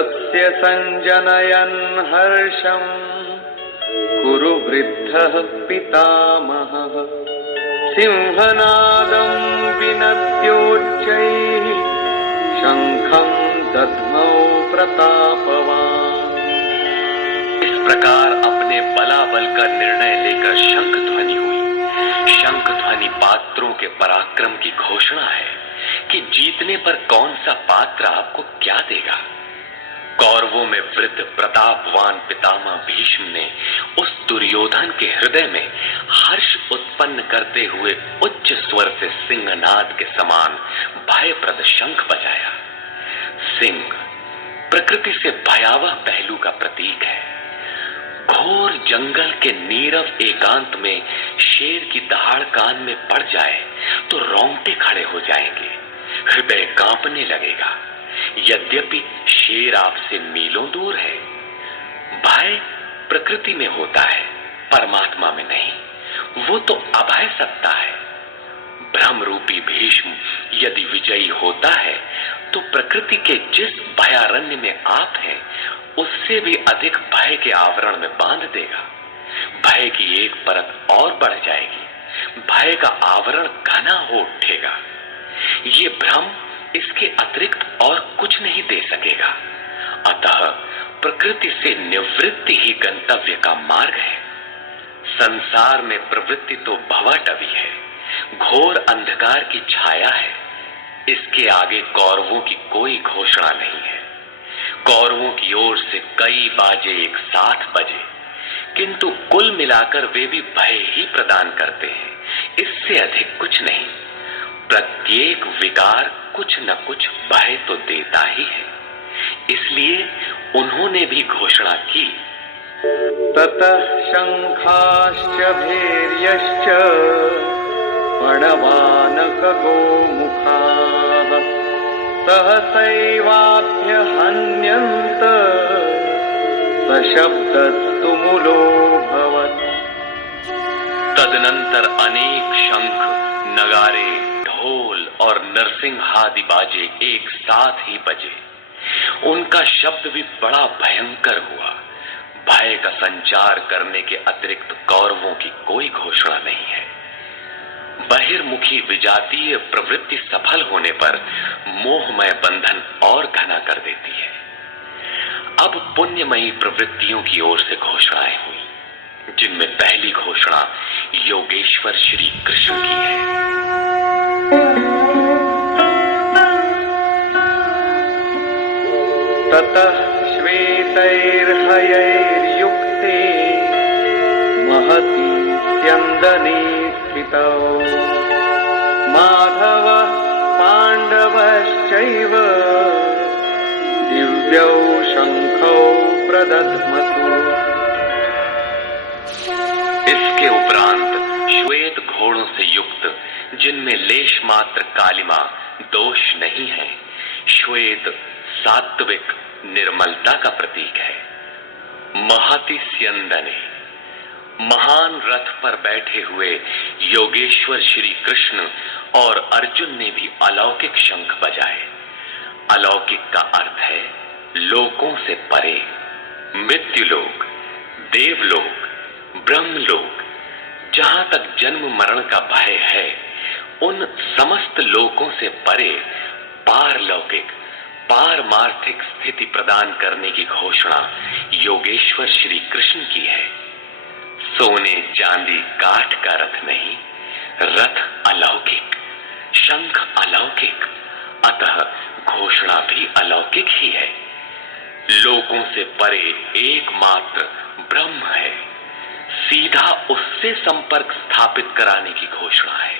तस्य संजनयन् हर्षं कुरु वृद्धः पितामहः। सिंहनादं विनद्योच्चैः शंखं दद्मौ प्रतापवान्। इस प्रकार अपने बलाबल का निर्णय लेकर शंख ध्वनि हुई। शंख ध्वनि पात्रों के पराक्रम की घोषणा है कि जीतने पर कौन सा पात्र आपको क्या देगा। कौरवों में वृद्ध प्रतापवान पितामह भीष्म ने उस दुर्योधन के हृदय में हर्ष उत्पन्न करते हुए उच्च स्वर से सिंहनाद के समान भयप्रद शंख बजाया। सिंह प्रकृति से भयावह पहलू का प्रतीक है। घोर जंगल के नीरव एकांत में शेर की दहाड़ कान में पड़ जाए तो रोंगटे खड़े हो जाएंगे, हृदय कांपने लगेगा। यद्यपि शेर आपसे मीलों दूर है। भय प्रकृति में होता है, परमात्मा में नहीं। वो तो अभय सत्ता है। भ्रम रूपी भीष्म यदि विजयी होता है तो प्रकृति के जिस भयारण्य में आप हैं उससे भी अधिक भय के आवरण में बांध देगा। भय की एक परत और बढ़ जाएगी, भय का आवरण घना हो उठेगा। ये भ्रम इसके अतिरिक्त और कुछ नहीं दे सकेगा। अतः प्रकृति से निवृत्ति ही गंतव्य का मार्ग है। संसार में प्रवृत्ति तो भवाटवी है, घोर अंधकार की छाया है। इसके आगे कौरवों की कोई घोषणा नहीं है। कौरवों की ओर से कई बाजे एक साथ बजे, किंतु कुल मिलाकर वे भी भय ही प्रदान करते हैं, इससे अधिक कुछ नहीं। प्रत्येक विकार कुछ न कुछ भय तो देता ही है। इसलिए उन्होंने भी घोषणा की, ततः शंखाश्च भैर्यश्च प्रणवानक गोमुखाः सहसैवाभ्य हन्यन्त सशब्दस्तु मूलोऽभवत्। तदनंतर अनेक शंख, नगारे, ढोल और नरसिंहादि बाजे एक साथ ही बजे। उनका शब्द भी बड़ा भयंकर हुआ। भय का संचार करने के अतिरिक्त कौरवों की कोई घोषणा नहीं है। बहिर्मुखी विजातीय प्रवृत्ति सफल होने पर मोहमय बंधन और घना कर देती है। अब पुण्यमयी प्रवृत्तियों की ओर से घोषणाएं हुई, जिनमें पहली घोषणा योगेश्वर श्री कृष्ण की है। ततः श्वेतैर्हयैर्युक्ते महती स्यन्दने स्थितौ माधवः पाण्डवश्चैव दिव्यौ शंखौ प्रदध्मतु। इसके उपरांत श्वेत घोड़ों से युक्त, जिनमें लेश मात्र कालिमा दोष नहीं है, श्वेत सात्विक निर्मलता का प्रतीक है। महति स्यन्दने, महान रथ पर बैठे हुए योगेश्वर श्री कृष्ण और अर्जुन ने भी अलौकिक शंख बजाए। अलौकिक का अर्थ है लोकों से परे। मृत्युलोक, देवलोक, ब्रह्मलोक, जहां तक जन्म मरण का भय है, उन समस्त लोकों से परे पारलौकिक, पारमार्थिक स्थिति प्रदान करने की घोषणा योगेश्वर श्री कृष्ण की है। सोने चांदी काठ का रथ नहीं, रथ अलौकिक, शंख अलौकिक, अतः घोषणा भी अलौकिक ही है। लोकों से परे एकमात्र ब्रह्म है, सीधा उससे संपर्क स्थापित कराने की घोषणा है।